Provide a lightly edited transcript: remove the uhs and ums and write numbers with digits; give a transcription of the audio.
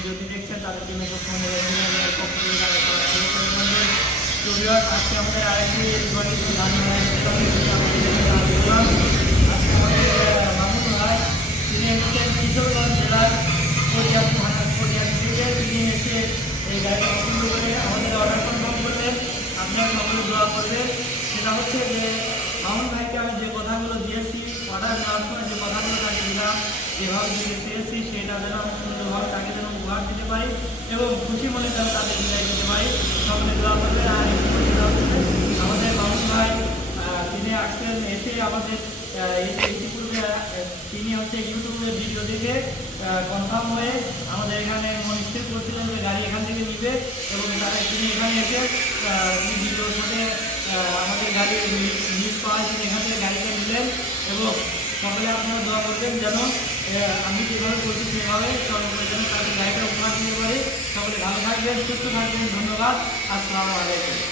ভিডিওটি দেখছেন তাদের জন্য সবসময় পক্ষ থেকে আজকে আমাদের আরেকটি গঠিত গান আজকে আমাদের মামুন ভাই তিনি হচ্ছেন কিশোরগঞ্জ জেলার কটিয়া থানা কটিয়া থেকে তিনি এসে এই গাড়িটা পছন্দ করে আমাদের অর্ডার কনফার্ম করলেন। আপনারা সকলে দোয়া করবেন। সেটা হচ্ছে যে মামুন ভাইকে আমি যে কথাগুলো দিয়েছি অর্ডার নেওয়ার সময় যে কথাগুলো তাকে দিলাম যেভাবে দিতে চেয়েছি সেটা যেন আমি সুন্দরভাবে তাকে যেন উপহার দিতে পারি এবং খুশি মনে যেন তাদের বিদায় দিতে পারি। সকলে দোয়া করবেন। আর আমাদের মামুন ভাই তিনি আসছেন এসে আমাদের ইতিপূর্বে তিনি হচ্ছে ইউটিউবের ভিডিও দেখে কনফার্ম হয়ে আমাদের এখানে মন স্থির করছিলেন যে গাড়ি এখান থেকে নিবে এবং তিনি এখানে এসে ভিডিওর সাথে আমাদের গাড়ির নিউজ পাওয়া তিনি এখান থেকে গাড়িটা নিলেন এবং সকলে আপনারা দোয়া করবেন যেন আমি যেভাবে বলছি সেভাবে সকলে যেন তাদের গাড়িটা উপহার দিতে পারি। সকলে ভালো থাকবেন, সুস্থ থাকবেন। ধন্যবাদ। আসসালামু আলাইকুম।